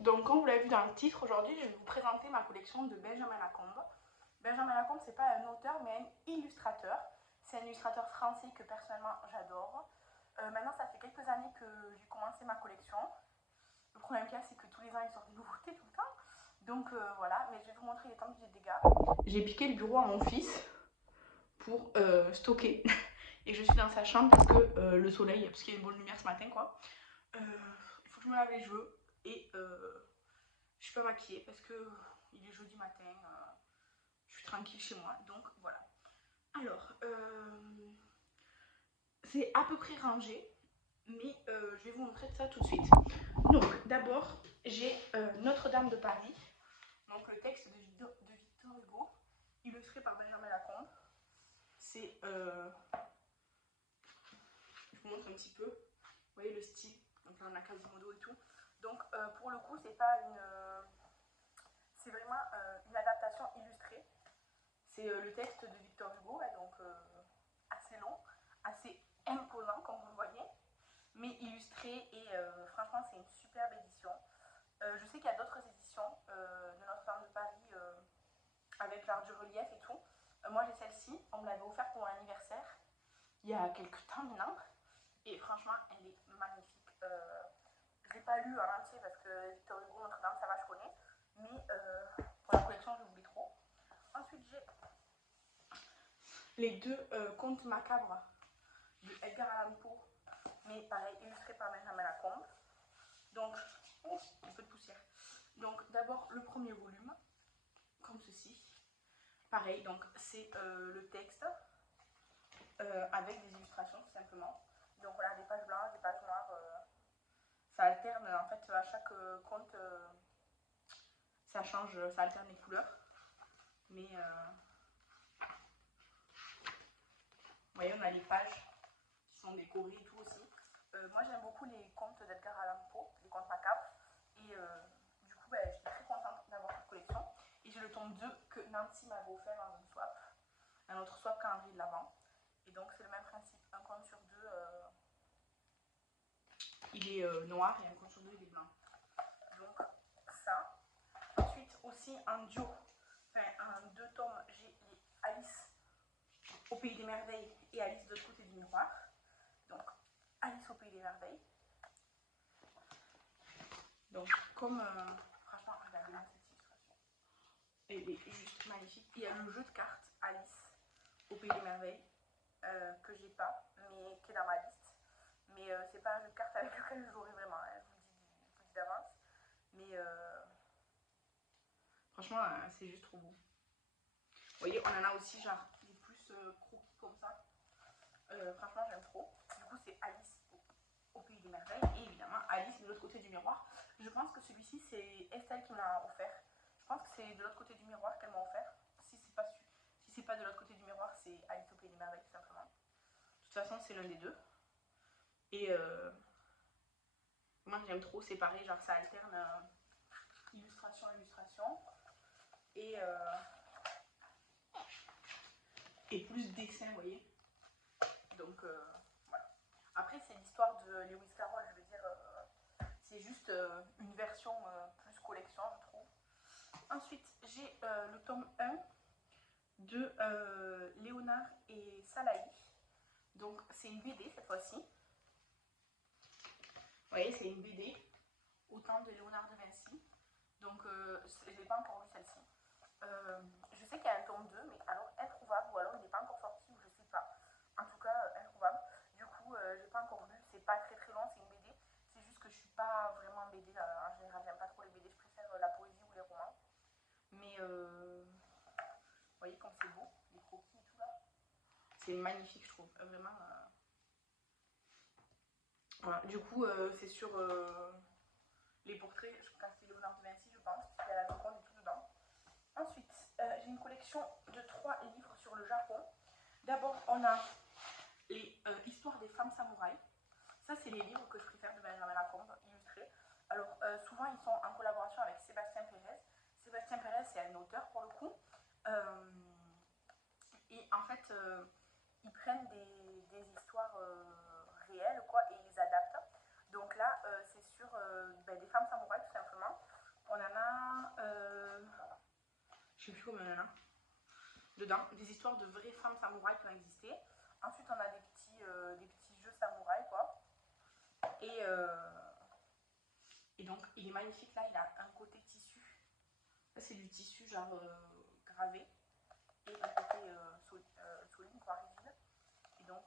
Donc comme vous l'avez vu dans le titre, aujourd'hui je vais vous présenter ma collection de Benjamin Lacombe. Benjamin Lacombe, c'est pas un auteur mais un illustrateur. C'est un illustrateur français que personnellement j'adore. Maintenant ça fait quelques années que j'ai commencé ma collection. Le problème qu'il y a, c'est que tous les ans il sort des nouveautés tout le temps. Donc voilà, mais je vais vous montrer les temps que j'ai des dégâts. J'ai piqué le bureau à mon fils pour stocker. Et je suis dans sa chambre parce que le soleil, parce qu'il y a une bonne lumière ce matin quoi. Il faut que je me lave les cheveux et je suis pas maquillée parce que il est jeudi matin, je suis tranquille chez moi, donc voilà. Alors, c'est à peu près rangé, mais je vais vous montrer ça tout de suite. Donc, d'abord, j'ai Notre-Dame de Paris, donc le texte de Victor Hugo, illustré par Benjamin Lacombe. C'est, je vous montre un petit peu, vous voyez le style, donc là on a Quasimodo et tout. Donc, pour le coup, c'est pas une... c'est vraiment une adaptation illustrée. C'est le texte de Victor Hugo, donc assez long, assez imposant comme vous le voyez, mais illustré et franchement c'est une superbe édition. Je sais qu'il y a d'autres éditions de Notre-Dame de Paris avec l'art du relief et tout. Moi j'ai celle-ci, on me l'avait offert pour mon anniversaire il y a quelques temps maintenant, et franchement elle est magnifique. Je ne l'ai pas lu en entier parce que Victor Hugo, Notre-Dame, ça va, je connais, mais pour la collection je voulais trop. Ensuite j'ai les deux contes macabres de Edgar Allan Poe, mais pareil, illustré par Benjamin Lacombe. Donc, oh, un peu de poussière. Donc, d'abord, le premier volume, comme ceci. Pareil, donc c'est le texte avec des illustrations, tout simplement. Donc, voilà, des pages blanches, des pages noires. Ça alterne, en fait, à chaque conte, ça change, ça alterne les couleurs. Mais, vous voyez, on a les pages qui sont décorées et tout aussi. Moi j'aime beaucoup les contes d'Edgar Allan Poe, les contes macabres, et du coup je suis très contente d'avoir cette collection. Et j'ai le tome 2 que Nancy m'avait offert dans une swap, un autre swap calendrier de l'Avent. Et donc c'est le même principe, un conte sur deux, il est noir et un conte sur deux il est blanc. Donc ça. Ensuite aussi en duo, enfin en deux tomes, j'ai les Alice au Pays des Merveilles et Alice de l'autre côté du miroir. Donc Alice au Pays des Merveilles. Donc, comme franchement, regardez-moi cette illustration. Elle est juste magnifique. Il y a le jeu de cartes Alice au Pays des Merveilles que j'ai pas, mais qui est dans ma liste. Mais c'est pas un jeu de cartes avec lequel je jouerai vraiment, hein, je vous dis d'avance. Mais franchement, c'est juste trop beau. Vous voyez, on en a aussi genre des plus croquis comme ça. Franchement, j'aime trop. Du coup, c'est Alice au Pays des Merveilles et évidemment Alice de l'autre côté du miroir. Je pense que celui-ci c'est Estelle qui me l'a offert. Je pense que c'est de l'autre côté du miroir qu'elle m'a offert. Si c'est pas de l'autre côté du miroir, c'est Alice au Pays des Merveilles tout simplement. De toute façon, c'est l'un des deux. Et moi j'aime trop, c'est pareil, genre ça alterne illustration illustration et plus dessin, vous voyez. Donc voilà. Après c'est l'histoire de Lewis Carroll, je veux dire. C'est juste une version plus collection, je trouve. Ensuite, j'ai le tome 1 de Léonard et Salahi. Donc, c'est une BD cette fois-ci. Vous voyez, c'est une BD au temps de Léonard de Vinci. Donc, je n'ai pas encore lu celle-ci. Je sais qu'il y a un tome 2, mais alors introuvable, ou alors il n'est pas encore sorti, ou je sais pas. En tout cas, introuvable. Du coup, je n'ai pas encore lu. C'est pas très très long, c'est une BD. C'est juste que je suis pas vraiment BD. En général, j'aime pas trop les BD. Je préfère la poésie ou les romans. Mais vous voyez comme c'est beau, les croquis et tout là. C'est magnifique, je trouve. Vraiment. Voilà. Du coup, c'est sur les portraits. Quand c'est Léonard de Vinci, je pense, puisqu'il y a la Joconde et tout dedans. Ensuite, j'ai une collection de 3 livres sur le Japon. D'abord, on a les histoires des femmes samouraïs. Ça, c'est les livres que je préfère de Benjamin Lacombe, illustrés. Alors, souvent, ils sont en collaboration avec Sébastien Pérez. Sébastien Pérez, c'est un auteur pour le coup. Et en fait, ils prennent des histoires réelles, quoi, et ils adaptent. Donc là, c'est sur des femmes samouraïs, tout simplement. tomes dedans, des histoires de vraies femmes samouraïs qui ont existé. Ensuite, on a des petits jeux samouraïs, quoi. Et donc, il est magnifique, là, il a un côté tissu. Là, c'est du tissu, genre, gravé. Et un côté solide, quoi, rigide. Et donc,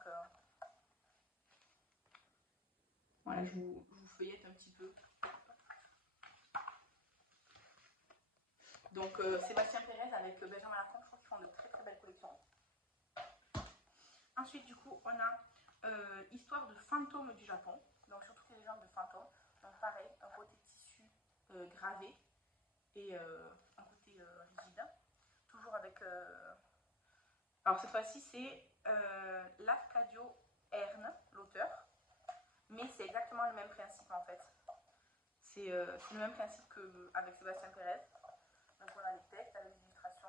voilà, je vous feuillette un petit peu. Donc, Sébastien Pérez avec Benjamin Lacombe, je trouve qu'ils font de très très belles collections. Ensuite, du coup, on a Histoire de fantômes du Japon. Donc, sur toutes les légendes de fantômes. Donc, pareil, un côté tissu gravé et un côté rigide. Toujours avec. Alors, cette fois-ci, c'est Lafcadio Hearn, l'auteur. Mais c'est exactement le même principe en fait. C'est le même principe qu'avec Sébastien Pérez. Donc, voilà les textes avec les illustrations.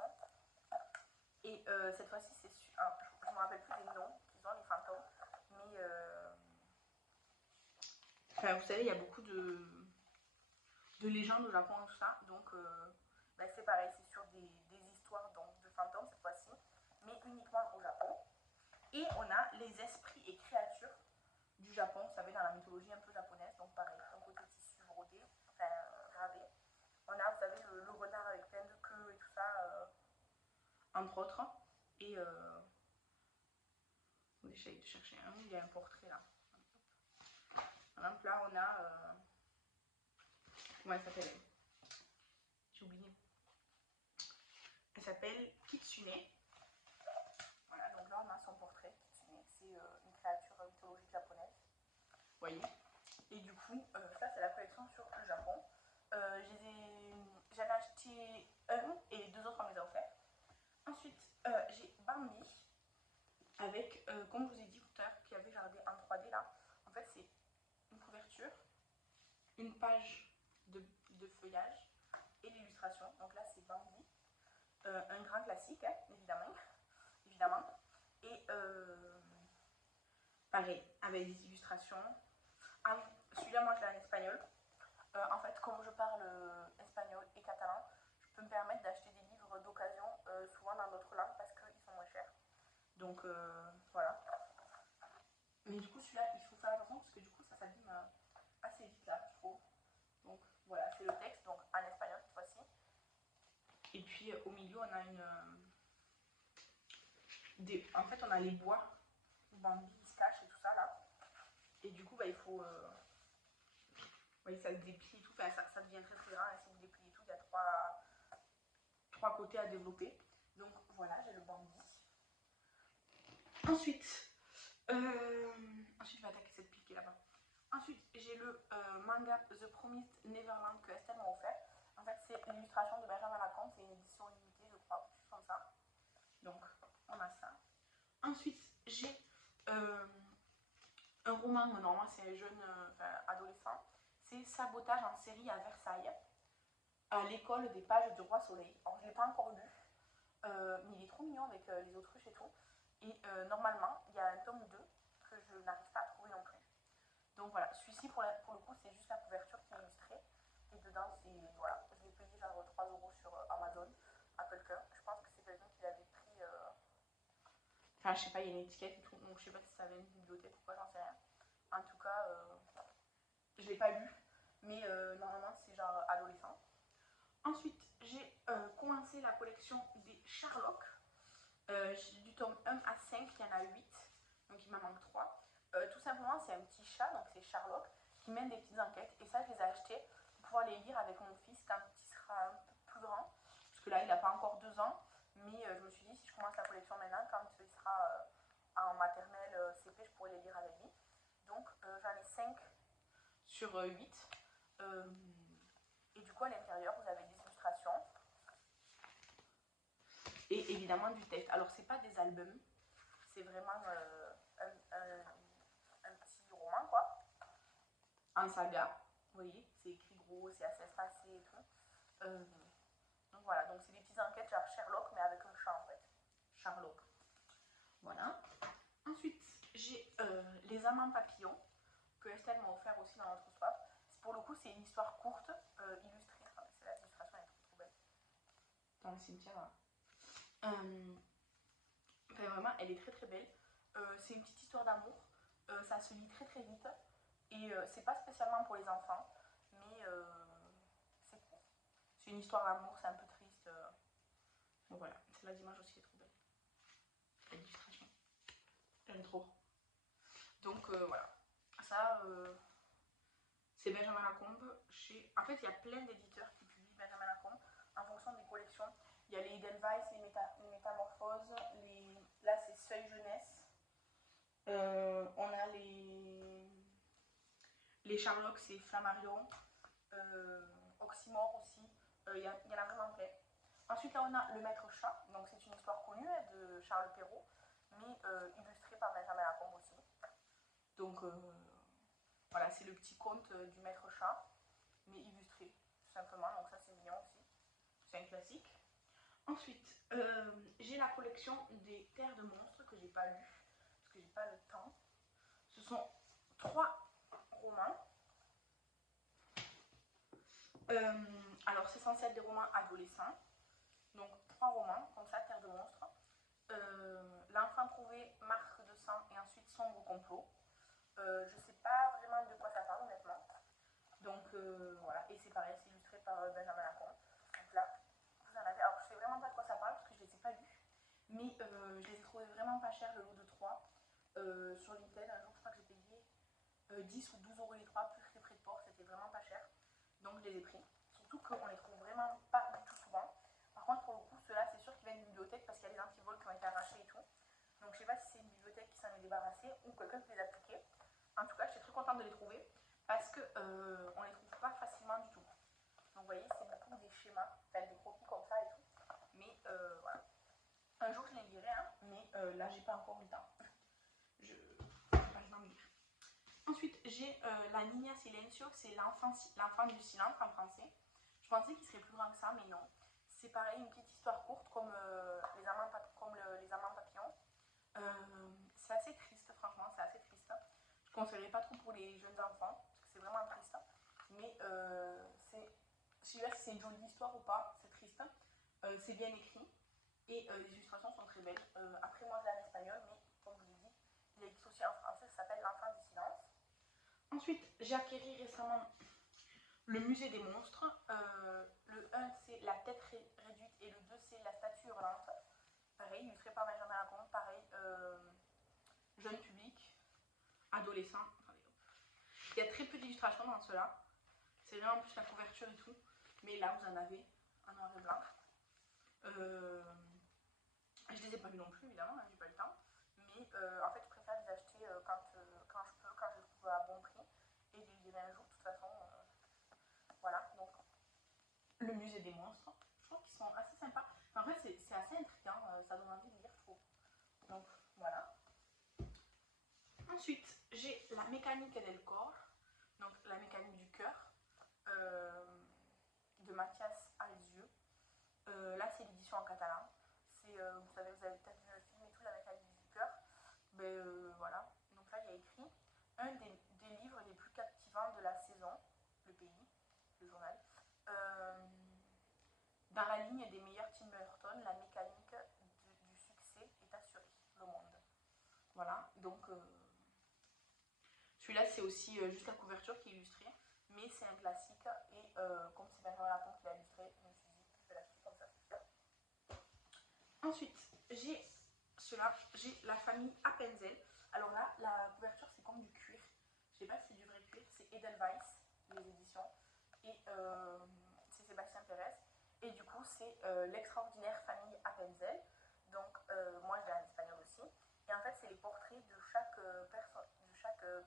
Et cette fois-ci, c'est je ne me rappelle plus des noms qu'ils ont, les fantômes. Mais enfin, vous savez, il y a beaucoup de légendes au Japon et tout ça. Donc, ben, c'est pareil, c'est sur des histoires donc, de fantômes cette fois-ci, mais uniquement au Japon. Et on a les esprits et créatures du Japon, vous savez, dans la mythologie un peu japonaise. Donc, pareil, un côté tissu brodé, enfin gravé. On a, vous savez, le renard avec plein de queues et tout ça, entre autres. Et on essaye de chercher un, il y a un portrait là. Par exemple, là, on a. Comment elle s'appelle? J'ai oublié. Elle s'appelle Kitsune. Voilà, donc là, on a son portrait. Kitsune, c'est une créature mythologique japonaise. Vous voyez? Et du coup, ça, c'est la collection sur le Japon. J'en ai acheté un et deux autres, on me les a offerts. Ensuite, j'ai Bambi avec, comme je vous ai dit tout à l'heure, qui avait jardé en 3D là. En fait, c'est une couverture, une page de feuillage et l'illustration. Donc là, c'est Bambi. Un grand classique, hein, évidemment. Et pareil, avec des illustrations. Ah oui, celui-là, moi, je l'ai en espagnol. En fait, comme je parle espagnol et catalan, je peux me permettre d'acheter des livres d'occasion, souvent dans d'autres langues, parce qu'ils sont moins chers. Donc, voilà. Mais du coup, celui-là, il faut faire attention, parce que du coup, ça s'abîme assez vite, là, je trouve. Donc, voilà, c'est le texte, donc en espagnol, cette fois-ci. Et puis, au milieu, on a en fait, on a les bois où Bambi se cache et tout ça, là. Et du coup, bah, il faut... oui, ça se déplie et tout, enfin, ça devient très très grand, et si vous dépliez tout, il y a trois côtés à développer. Donc voilà, j'ai le Bambi. Ensuite, je vais attaquer cette pile qui est là-bas. Ensuite, j'ai le manga The Promised Neverland que Estelle m'a offert. En fait, c'est l'illustration de Benjamin Lacombe, c'est une édition limitée, je crois, quelque chose comme ça. Donc, on a ça. Ensuite, j'ai un roman, normalement c'est un jeune adolescent, c'est Sabotage en série à Versailles, à l'école des pages de Roi Soleil. Alors je ne l'ai pas encore lu, mais il est trop mignon avec les autruches et tout. Et normalement, il y a un tome 2 que je n'arrive pas à trouver non plus. Donc voilà, celui-ci pour le coup, c'est juste la couverture qui est illustrée. Et dedans, c'est, voilà, je l'ai payé genre 3 € sur Amazon à quelqu'un. Je pense que c'est quelqu'un qui l'avait pris. Enfin, je sais pas, il y a une étiquette et tout, donc je sais pas si ça avait une bibliothèque ou quoi, j'en sais rien. En tout cas, je l'ai pas lu, mais normalement, c'est genre adolescent. Ensuite, j'ai commencé la collection des Sherlock. Du tome 1 à 5, il y en a 8, donc il m'en manque 3. Tout simplement, c'est un petit chat, donc c'est Sherlock, qui mène des petites enquêtes. Et ça, je les ai achetés pour pouvoir les lire avec mon fils quand il sera un peu plus grand. Parce que là, il n'a pas encore 2 ans. Mais je me suis dit, si je commence la collection maintenant, quand il sera en maternelle CP, je pourrais les lire avec lui. Donc, j'en ai 5 sur 8. Et du coup, à l'intérieur, vous avez des illustrations. Et évidemment du texte. Alors, c'est pas des albums, c'est vraiment un petit roman, quoi. En saga, vous voyez, c'est écrit gros, c'est assez espacé et tout. Donc voilà, donc c'est des petites enquêtes genre Sherlock, mais avec un chat en fait. Sherlock. Voilà. Ensuite, j'ai Les Amants Papillons, que Estelle m'a offert aussi dans notre swap. Pour le coup, c'est une histoire courte, illustrée. Ah, c'est là, l'illustration est trop belle. Dans le cimetière, voilà. Enfin, vraiment, elle est très très belle. C'est une petite histoire d'amour. Ça se lit très très vite. Et c'est pas spécialement pour les enfants, mais c'est court. C'est une histoire d'amour, c'est un peu triste. Donc voilà, celle-là d'image aussi est trop belle. L'illustration, j'aime trop. Donc voilà, ça c'est Benjamin Lacombe. En fait, il y a plein d'éditeurs qui publient Benjamin Lacombe en fonction des collections. Il y a les Edelweiss, les Métamorphoses, là c'est Seuil Jeunesse. On a les Sherlock, c'est Flammarion. Oxymore aussi. Il y en a vraiment plein. Ensuite, là, on a Le Maître Chat. Donc, c'est une histoire connue de Charles Perrault, mais illustrée par Benjamin Lacombe aussi. Donc, voilà, c'est le petit conte du Maître Chat, mais illustré, tout simplement. Donc, ça, c'est mignon aussi. C'est un classique. Ensuite, j'ai la collection des Terres de monstres que j'ai pas lu, parce que j'ai pas le temps. Ce sont 3 romans. Alors, c'est censé être des romans adolescents. Donc, 3 romans, comme ça, Terre de monstres. L'enfant trouvé, Marque de sang, et ensuite Sombre complot. Je sais pas vraiment de quoi ça parle, honnêtement. Donc, voilà. Et c'est pareil, c'est illustré par Benjamin Lacombe. Donc là, vous en avez. Alors, je sais vraiment pas de quoi ça parle, parce que je les ai pas lus. Mais je les ai trouvés vraiment pas chers, le lot de 3. Sur Vinted, un jour, je crois que j'ai payé 10 ou 12 euros les 3, plus les frais de port, c'était vraiment pas cher. Donc je les ai pris. Surtout qu'on les trouve vraiment pas du tout souvent. Par contre, pour le coup, ceux-là, c'est sûr qu'ils viennent d'une bibliothèque parce qu'il y a des antivols qui ont été arrachés et tout. Donc je sais pas si c'est une bibliothèque qui s'en est débarrassée ou quelqu'un qui les a piqués. En tout cas, j'étais très contente de les trouver parce que on les trouve pas facilement du tout. Donc vous voyez, c'est beaucoup des schémas, enfin des croquis comme ça et tout. Mais voilà. Un jour, je les lirai, hein, mais là, j'ai pas encore eu le temps. Je n'ai pas le temps de lire. Ensuite, j'ai La Niña Silencio, c'est l'enfant du silence en français. Je pensais qu'il serait plus grand que ça, mais non. C'est pareil, une petite histoire courte comme, les amants papillons. C'est assez triste, franchement, c'est assez triste. Je ne conseillerais pas trop pour les jeunes enfants, parce que c'est vraiment triste. Mais je sais pas si c'est une jolie histoire ou pas, c'est triste. C'est bien écrit et les illustrations sont très belles. Après, moi, je l'ai en espagnol, mais comme je vous l'ai dit, il existe aussi en français, ça s'appelle L'Enfant du silence. Ensuite, j'ai acquéri récemment le musée des monstres. Le 1, c'est La tête réduite et le 2, c'est La statue hurlante. Pareil, illustré par Benjamin Lacombe. Pareil, jeune public, adolescent. Il y a très peu d'illustrations dans cela. C'est vraiment plus la couverture et tout. Mais là, vous en avez en noir et blanc. Je les ai pas lus non plus, évidemment, hein, j'ai pas eu le temps. Mais en fait, je préfère les acheter quand je peux, quand je les trouve à bon prix. Et je les lirai un jour, de toute façon. Voilà, donc le musée des monstres. Je trouve qu'ils sont assez sympas. En fait, c'est assez intriguant, ça donne envie de lire, je trouve. Donc voilà. Ensuite, j'ai La mécanique del corps, donc la mécanique du cœur, de Mathias Alzieux. Là, c'est l'édition en catalan. Vous savez, vous avez peut-être vu le film et tout, La mécanique du cœur. Ben voilà. Donc là, il y a écrit un des livres les plus captivants de la saison, Le Pays, le journal. Dans la ligne des meilleurs Tim Burton, la mécanique du succès est assurée. Le Monde. Voilà, donc celui-là c'est aussi juste la couverture qui est illustrée, mais c'est un classique et comme c'est Benjamin Lacombe qui l'a illustré, je me suis dit je vais l'acheter comme ça, c'est sûr. Ensuite, j'ai La famille Appenzell. Alors là, la couverture c'est comme du cuir. Je sais pas si c'est du vrai cuir, c'est Edelweiss, les éditions, et c'est Sébastien Pérez. Et du coup, c'est L'extraordinaire famille Appenzell. Donc, moi, je l'ai en espagnol aussi. Et en fait, c'est les portraits de chaque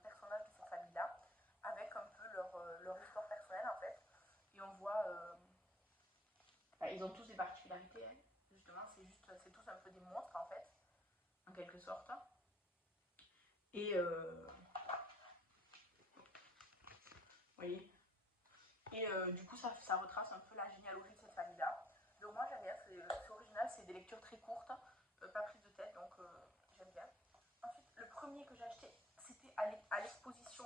personnage de cette famille-là, avec un peu leur histoire personnelle, en fait. Et on voit... ils ont tous des particularités, hein. Justement, c'est tous un peu des monstres, en fait, en quelque sorte. Et... vous voyez. Et du coup, ça retrace un peu la généalogie de cette famille-là. Donc moi, j'aime bien, c'est original, c'est des lectures très courtes, pas prises de tête, donc j'aime bien. Ensuite, le premier que j'ai acheté, c'était à l'exposition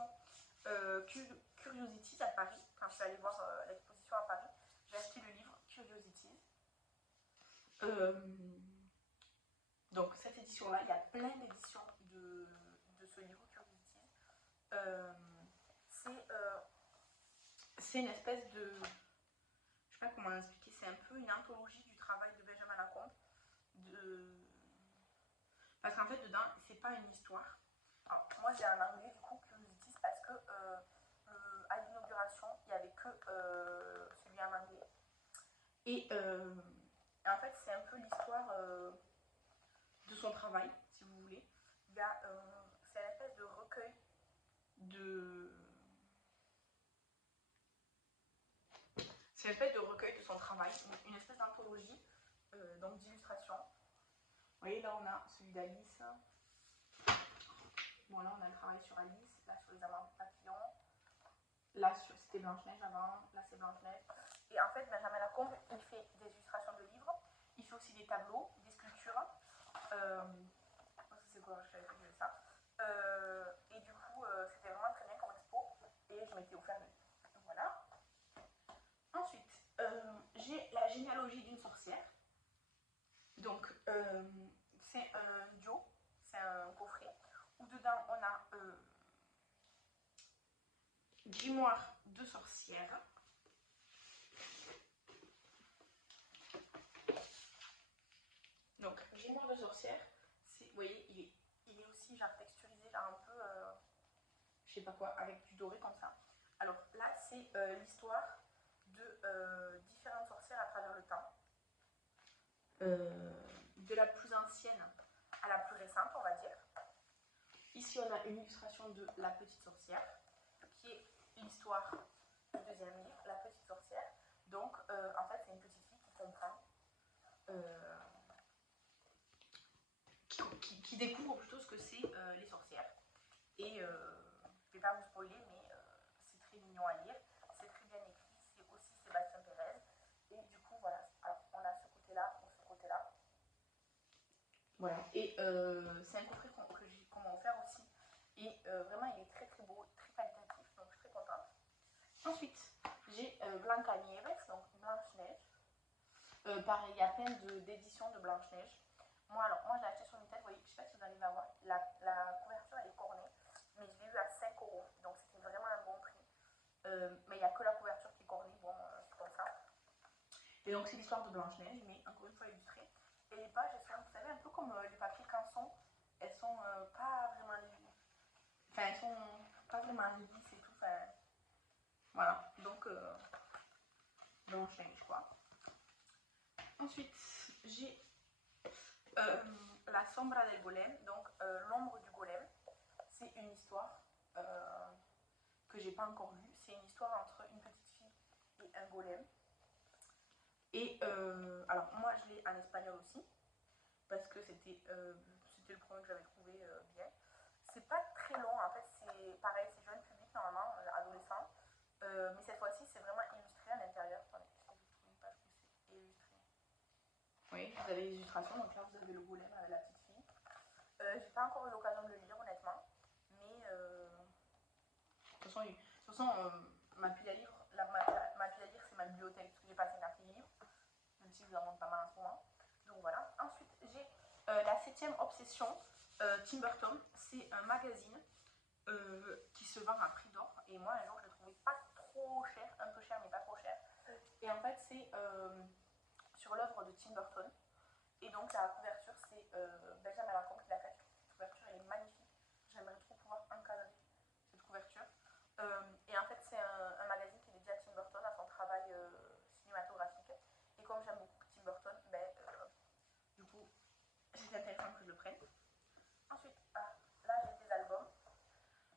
Curiosities à Paris. Quand je suis allée voir l'exposition à Paris, j'ai acheté le livre Curiosities. Donc cette édition-là, il y a plein d'éditions de ce livre Curiosities. C'est une espèce de... Je sais pas comment l'expliquer, c'est un peu une anthologie du travail de Benjamin Lacombe. Parce qu'en fait, dedans, c'est pas une histoire. Alors, moi, j'ai un anglais, du coup, Curiosities, parce que à l'inauguration, il n'y avait que celui en anglais. Et en fait, c'est un peu l'histoire de son travail, si vous voulez. C'est une espèce de recueil de... C'est une espèce de recueil de son travail, une espèce d'anthologie donc d'illustration. Vous voyez, là, on a celui d'Alice. Bon, là, on a le travail sur Alice, là, sur les amants papillons. Là, c'était Blanche-Neige avant, là, c'est Blanche-Neige. Et en fait, Benjamin Lacombe, il fait des illustrations de livres, il fait aussi des tableaux, des sculptures. C'est quoi, je savais pas que j'avais ça. Et du coup, c'était vraiment très bien comme expo, et je m'étais offert lui. Voilà. Ensuite, j'ai la généalogie d'une sorcière. Donc, c'est un duo, c'est un coffret, où dedans, on a grimoire de sorcière. Donc, grimoire de sorcière, vous voyez, il est aussi genre texturisé, genre un peu, je sais pas quoi, avec du doré comme ça. Alors là, c'est l'histoire de différentes sorcières à travers le temps. De la plus ancienne à la plus récente, on va dire. Ici, on a une illustration de La Petite Sorcière, qui est l'histoire du deuxième livre, La Petite Sorcière. Donc, en fait, c'est une petite fille qui comprend, qui découvre plutôt ce que c'est les sorcières. Et je ne vais pas vous spoiler, mais c'est très mignon à lire, c'est très bien écrit, c'est aussi Sébastien Pérez. Et du coup, voilà, alors, on a ce côté-là ou ce côté-là. Voilà, et c'est un coffret qu'on m'a offert aussi. Et vraiment, il est très très beau, très qualitatif, donc je suis très contente. Ensuite, j'ai Blancanieves, donc Blanche-Neige. Pareil, il y a plein d'éditions de Blanche-Neige. Moi, je l'ai acheté sur Vinted, vous voyez, je ne sais pas si vous arrivez à voir, la couverture elle est cornée, mais je l'ai eu à 5 €, donc c'était vraiment un bon prix. Mais il n'y a que la couverture qui est cornée, bon, c'est comme ça. Et donc, c'est l'histoire de Blanche-Neige, mais encore une fois illustrée. Et les pages, elles sont, vous savez, un peu comme les papiers canson, elles sont pas vraiment enfin, elles sont pas vraiment lisses et tout, enfin, voilà, donc Blanche-Neige, quoi. Ensuite, j'ai La Sombra del Golem, donc l'ombre du golem. C'est une histoire que j'ai pas encore lue. C'est une histoire entre une petite fille et un golem. Et alors moi je l'ai en espagnol aussi parce que c'était le premier que j'avais trouvé bien. C'est pas très long en fait, c'est pareil, c'est jeune public normalement, adolescent. Mais cette fois-ci c'est vraiment illustré à l'intérieur. Attendez, je vais trouver une page où c'est illustré. Oui, vous avez les illustrations, donc là vous avez le golem avec la petite fille. J'ai pas encore eu l'occasion de le lire honnêtement, mais de toute façon ma pile à lire, ma pile à lire c'est ma bibliothèque parce que j'ai pas 50 livres, même si je vous en montre pas mal en ce moment. Donc voilà. Ensuite j'ai la 7ème obsession, Tim Burton. C'est un magazine qui se vend à prix d'or. Et moi un jour je le trouvais pas trop cher, un peu cher mais pas trop cher. Et en fait c'est sur l'œuvre de Tim Burton. Et donc la couverture c'est Benjamin Lacombe qui l'a faite. Cette couverture elle est magnifique. J'aimerais trop pouvoir encadrer cette couverture. Et en fait c'est un magazine qui est dédié à Tim Burton, à son travail cinématographique. Et comme j'aime beaucoup Tim Burton, ben, du coup c'est intéressant que je le prenne. Ensuite, là j'ai des albums,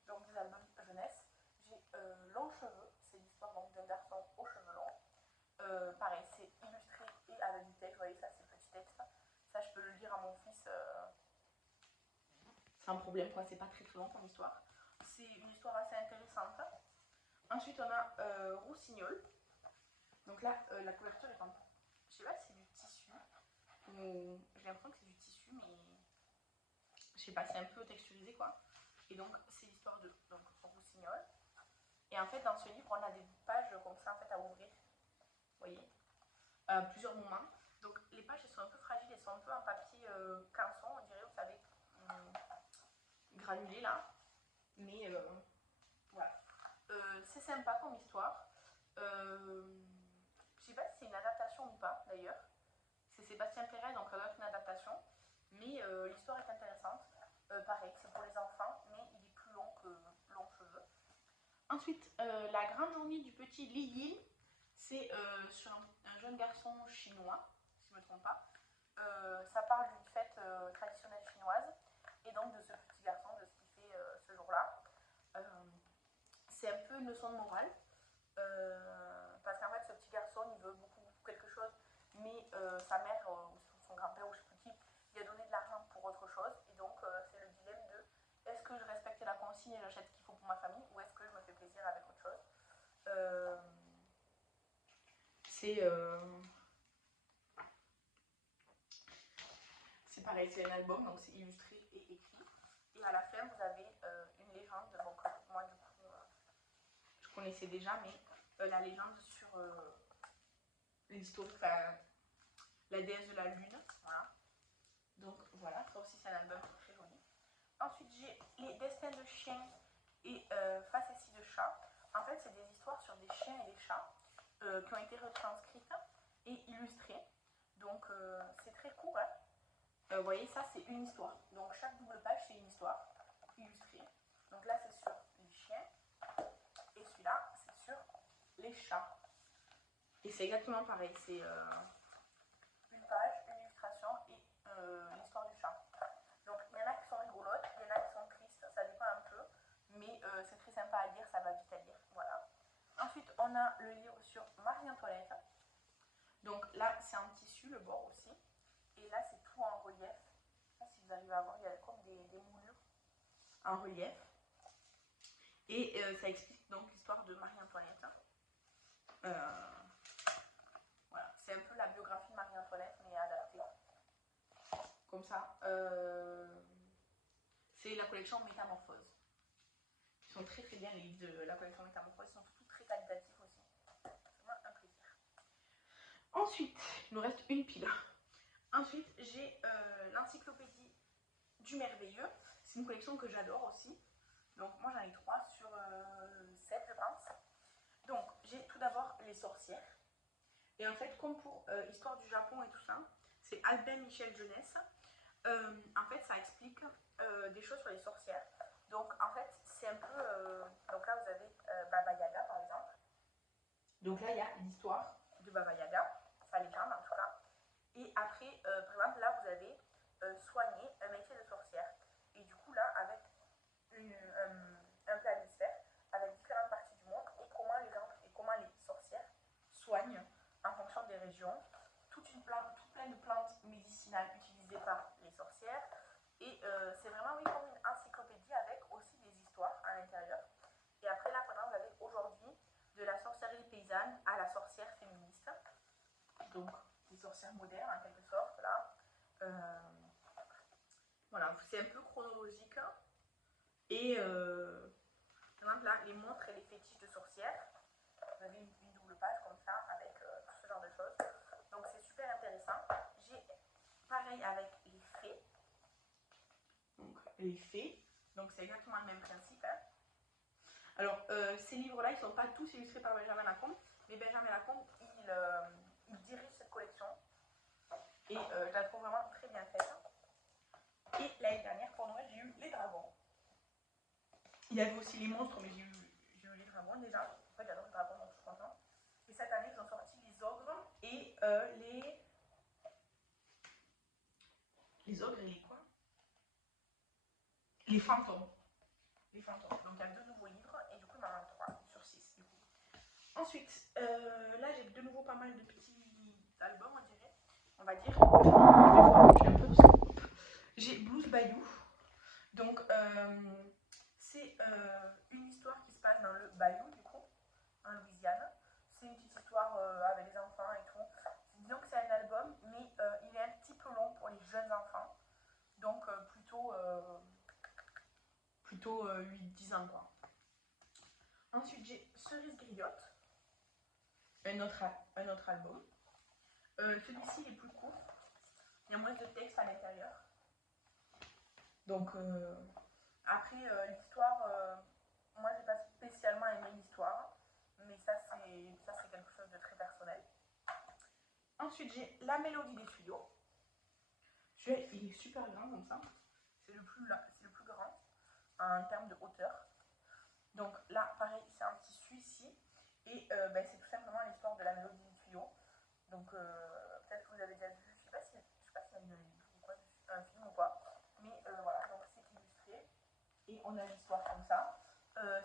donc des albums jeunesse. J'ai Long Cheveux, c'est l'histoire d'un garçon aux cheveux longs. Pareil, c'est illustré et avec du texte, vous voyez, ça c'est petit texte. Ça je peux le lire à mon fils sans problème, quoi. C'est pas très long comme histoire. C'est une histoire assez intéressante. Ensuite, on a Rossignol. Donc là, la couverture est en... Je sais pas si c'est du tissu. Ou... J'ai l'impression que c'est du tissu, mais... Je sais pas, c'est un peu texturisé, quoi. Et donc, c'est l'histoire de donc, Rossignol. Et en fait, dans ce livre, on a des pages comme ça, en fait, à ouvrir. Vous voyez, plusieurs moments. Donc, les pages pages elles sont un peu fragiles, elles sont un peu en papier canson, on dirait, vous savez, granulé là. Mais voilà. C'est sympa comme histoire. Je sais pas si c'est une adaptation ou pas d'ailleurs. C'est Sébastien Perret, donc ça doit être une adaptation. Mais l'histoire est intéressante. Pareil, c'est pour les enfants, mais il est plus long que Long Cheveux. Ensuite, la grande journée du petit Li Yin, c'est sur un jeune garçon chinois, si je ne me trompe pas. Ça parle d'une fête traditionnelle chinoise et donc de ce petit garçon, de ce qu'il fait ce jour-là. C'est un peu une leçon de morale parce qu'en fait, ce petit garçon, il veut beaucoup quelque chose, mais sa mère ou son grand-père ou je ne sais plus qui, lui a donné de l'argent pour autre chose et donc c'est le dilemme de est-ce que je respecte la consigne et j'achète ce qu'il faut pour ma famille ou est-ce que je me fais plaisir avec autre chose. C'est pareil, c'est un album, donc c'est illustré et écrit. Et à la fin, vous avez une légende. Donc, moi, du coup, je connaissais déjà, mais la légende sur l'histoire, la déesse de la lune. Voilà. Donc, voilà, ça aussi, c'est un album très joli. Ensuite, j'ai les destins de chiens et facéties de chats. En fait, c'est des histoires sur des chiens et des chats qui ont été retranscrites et illustrées. Donc, c'est très court, hein. Vous voyez, ça c'est une histoire. Donc chaque double page c'est une histoire illustrée. Donc là c'est sur les chiens et celui-là c'est sur les chats. Et c'est exactement pareil. C'est une page, une illustration et l'histoire du chat. Donc il y en a qui sont rigolotes, il y en a qui sont tristes, ça dépend un peu. Mais c'est très sympa à lire, ça va vite à lire. Voilà. Ensuite on a le livre sur Marie-Antoinette. Donc là c'est en tissu, le bord aussi. Et là, c'est tout en relief. Je ne sais pas si vous arrivez à voir, il y a comme des moulures en relief. Et ça explique donc l'histoire de Marie-Antoinette. Voilà, c'est un peu la biographie de Marie-Antoinette, mais adaptée. Comme ça. C'est la collection Métamorphose. Ils sont très très bien les livres de la collection Métamorphose. Ils sont surtout très qualitatifs aussi. C'est vraiment un plaisir. Ensuite, il nous reste une pile. Ensuite, j'ai l'encyclopédie du merveilleux. C'est une collection que j'adore aussi. Donc moi j'en ai 3 sur 7 je pense. Donc j'ai tout d'abord les sorcières. Et en fait comme pour Histoire du Japon et tout ça, c'est Albin Michel Jeunesse. En fait ça explique des choses sur les sorcières. Donc en fait c'est un peu... donc là vous avez Baba Yaga par exemple. Donc là il y a l'histoire de Baba Yaga, sa légende en tout cas. Et après par exemple là vous avez soigner un métier de sorcière. Et du coup là avec un planisphère avec différentes parties du monde et comment les sorcières soignent en fonction des régions. Tout plein de plantes médicinales utilisées par les sorcières. Et c'est vraiment oui, comme une encyclopédie avec aussi des histoires à l'intérieur. Et après là, par exemple, vous avez aujourd'hui de la sorcellerie paysanne à la sorcière féministe. Donc, des sorcières modernes en quelque sorte là. Voilà, c'est un peu chronologique. Et par exemple là, les montres et les fétiches de sorcières. Vous avez une double page comme ça avec tout ce genre de choses. Donc c'est super intéressant. J'ai pareil avec les fées. Donc les fées. Donc c'est exactement le même principe. Hein. Alors ces livres-là, ils ne sont pas tous illustrés par Benjamin Lacombe, mais Benjamin Lacombe, il dirige cette collection. Et je la trouve vraiment très bien faite. Et l'année dernière, pour Noël, j'ai eu les dragons. Il y avait aussi les monstres, mais j'ai eu les dragons déjà. En fait, j'adore les dragons, donc je suis contente. Et cette année, ils ont sorti les ogres et les ogres et les quoi? Les fantômes. Les fantômes. Donc il y a 2 nouveaux livres et du coup, il m'en manque 3 sur 6. Du coup. Ensuite, là, j'ai de nouveau pas mal de petits albums, on dirait. On va dire. Je vais vous rapprocher un peu de ça. J'ai Blues Bayou. Donc, c'est une histoire qui se passe dans le Bayou, du coup, en Louisiane. C'est une petite histoire avec les enfants et tout. Disons que c'est un album, mais il est un petit peu long pour les jeunes enfants. Donc, plutôt 8-10 ans, quoi. Ensuite, j'ai Cerise Griotte, un autre album. Celui-ci est plus court. y a moins de texte à l'intérieur. Donc après l'histoire, moi j'ai pas spécialement aimé l'histoire, mais ça c'est quelque chose de très personnel. Ensuite j'ai La Mélodie des tuyaux. Il est super grand comme ça. C'est le plus grand en termes de hauteur. Donc là pareil c'est un tissu ici. Et c'est tout simplement l'histoire de La Mélodie des tuyaux. Donc peut-être que vous avez déjà vu, je sais pas s'il y a une livre ou quoi, un film ou quoi. Mais voilà, donc c'est illustré. Et on a l'histoire comme ça.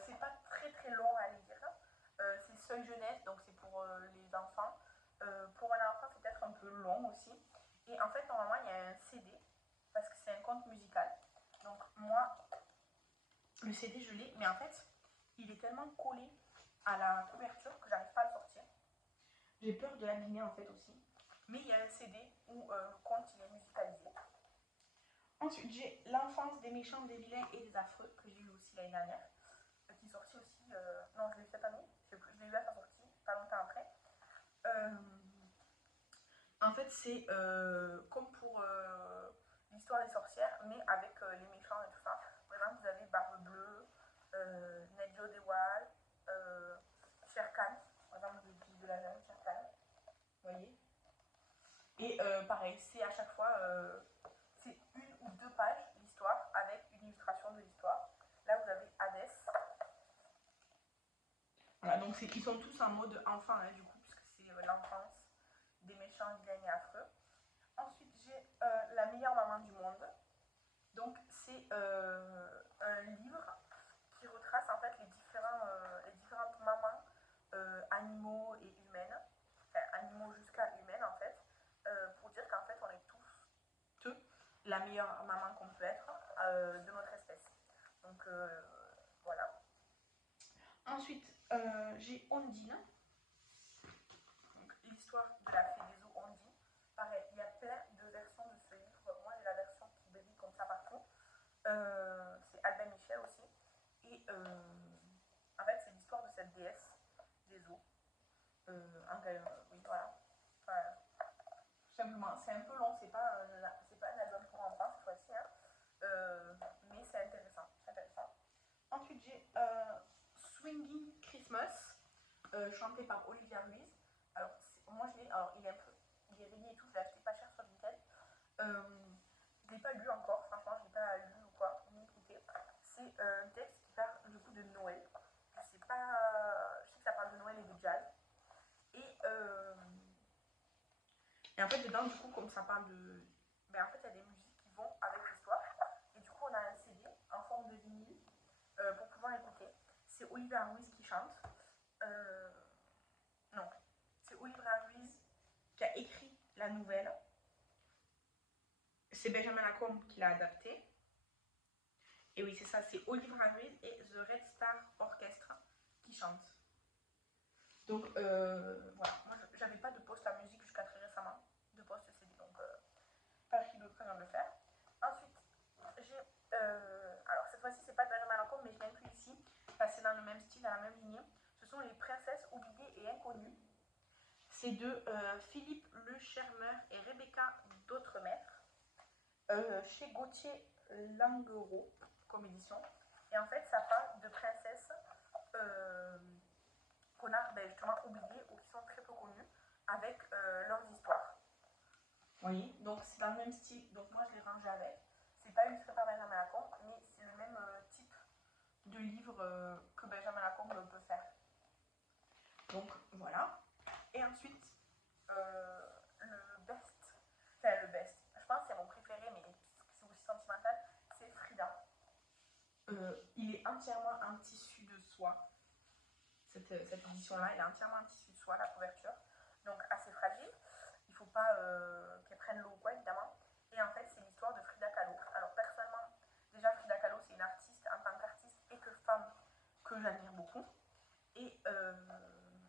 C'est pas très très long à lire. C'est seuil jeunesse, donc c'est pour les enfants. Pour un enfant, c'est peut-être un peu long aussi. Et en fait, normalement, il y a un CD, parce que c'est un conte musical. Donc moi, le CD, je l'ai, mais en fait, il est tellement collé à la couverture que j'arrive pas à le sortir. J'ai peur de l'abîmer en fait aussi. Mais il y a un CD où le conte il est musicalisé. Ensuite, j'ai L'enfance des méchants, des vilains et des affreux, que j'ai eu aussi l'année dernière, qui est sorti aussi. Non, je l'ai eu cette année. Je l'ai eu à sa sortie, pas longtemps après. En fait, c'est comme pour l'histoire des sorcières, mais avec les méchants et tout ça. Par exemple, vous avez Barbe Bleue, Nedjo Dewal, Shere Khan. Par exemple, je dis de la jungle, Shere Khan. Vous voyez. Et pareil, c'est à chaque fois, c'est 1 ou 2 pages l'histoire avec une illustration de l'histoire. Là, vous avez Hadès. Voilà, donc ils sont tous en mode enfant, hein, du coup, puisque c'est l'enfance des méchants, vilains et affreux. Ensuite, j'ai La meilleure maman du monde. Donc, c'est un livre qui retrace en fait les différentes mamans animaux et humaines, enfin animaux jusqu'à humaines en fait, pour dire qu'en fait on est tous la meilleure maman qu'on peut être de notre espèce. Donc voilà. Ensuite, j'ai Ondine, donc l'histoire de la fée des eaux Ondine. Pareil, il y a plein de versions de ce livre. Moi j'ai la version qui brille comme ça partout. C'est Albin Michel aussi. Et en fait, c'est l'histoire de cette déesse des eaux. Oui, voilà. Enfin, tout simplement, c'est un peu long, c'est pas un album pour enfants cette fois-ci, hein. Mais c'est intéressant, Ensuite, j'ai Swinging Christmas, chanté par Olivia Ruiz. Alors, moi je l'ai, alors il est réuni et tout, je l'ai acheté pas cher sur Vinted. Je l'ai pas lu encore, franchement, je l'ai pas lu ou quoi, ni écouté. C'est un texte qui parle du coup de Noël. Je sais que ça parle de Noël et de jazz. Et en fait, dedans, du coup, comme ça parle de. Ben, en fait, il y a des musiques qui vont avec l'histoire. Et du coup, on a un CD en forme de vinyle pour pouvoir écouter. C'est Olivia Ruiz qui chante. Non, c'est Olivia Ruiz qui a écrit la nouvelle. C'est Benjamin Lacombe qui l'a adapté. Et oui, c'est ça, c'est Olivia Ruiz et The Red Star Orchestra qui chantent. Donc voilà, moi j'avais pas de poste à musique jusqu'à très récemment, de poste CD, donc pas pris l'occasion de le faire. Ensuite, j'ai, alors cette fois-ci c'est pas Benjamin Lacombe, mais je l'inclus ici, parce que c'est dans le même style, dans la même lignée. Ce sont Les Princesses oubliées et inconnues. C'est de Philippe Le Schermer et Rebecca D'Outremer, chez Gauthier Languereau, comme édition. Et en fait, ça parle de princesses qu'on a justement oubliées ou qui sont très peu connues avec leurs histoires. Vous voyez, donc c'est dans le même style, donc moi je l'ai rangé avec. C'est pas illustré par Benjamin Lacombe, mais c'est le même type de livre que Benjamin Lacombe peut faire. Donc voilà. Et ensuite, le best, je pense que c'est mon préféré, mais c'est aussi sentimental, c'est Frida. Il est entièrement en tissu de soie. Cette édition-là, elle est entièrement en tissu de soie, la couverture. Donc assez fragile. Il ne faut pas qu'elle prenne l'eau ou quoi, évidemment. Et en fait, c'est l'histoire de Frida Kahlo. Alors personnellement, déjà Frida Kahlo, c'est une artiste en tant qu'artiste et que femme que j'admire beaucoup. Et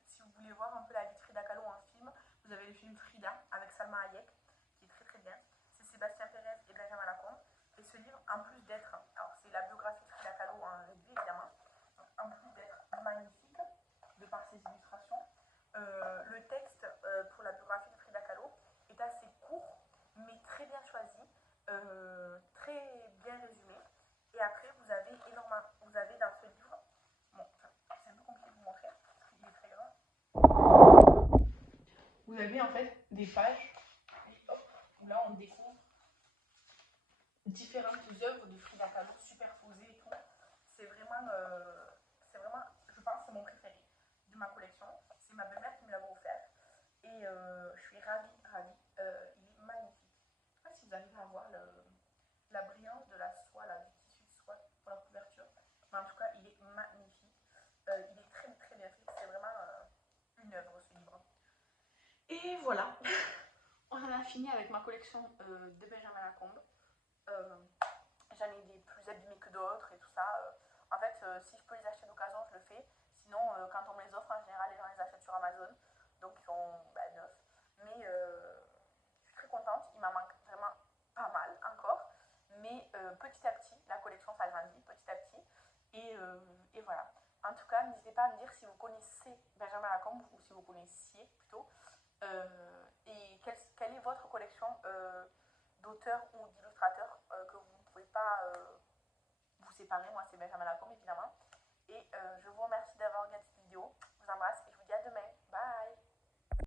si vous voulez voir un peu la vie de Frida Kahlo en film, vous avez le film Frida avec Salma Hayek, qui est très très bien. C'est Sébastien Pérez et Benjamin Lacombe. Et ce livre, en plus d'être, alors c'est la biographie de Frida Kahlo en réduit évidemment, en plus d'être magnifique de par ses illustrations, le des pages et hop, où là on découvre différentes œuvres de Frida Kahlo superposées et tout. C'est vraiment, je pense, c'est mon préféré de ma collection. C'est ma belle-mère qui me l'a offert et je suis ravie, ravie. Il est magnifique. Je ne sais pas si vous arrivez à voir la brillance de la soie, là, du tissu de soie pour la couverture, mais en tout cas, il est magnifique. Il est très très bien fait. C'est vraiment une œuvre ce livre. Et voilà, on en a fini avec ma collection de Benjamin Lacombe. J'en ai des plus abîmés que d'autres et tout ça. En fait, si je peux les acheter d'occasion, je le fais. Sinon, quand on me les offre, en général, les gens les achètent sur Amazon. Donc, ils sont neufs. Mais je suis très contente. Il m'en manque vraiment pas mal encore. Mais petit à petit, la collection s'agrandit petit à petit. Et voilà. En tout cas, n'hésitez pas à me dire si vous connaissez Benjamin Lacombe ou si vous connaissiez plutôt. Et quelle est votre collection d'auteurs ou d'illustrateurs que vous ne pouvez pas vous séparer. Moi, c'est Benjamin Lacombe, évidemment. Et je vous remercie d'avoir regardé cette vidéo. Je vous embrasse et je vous dis à demain.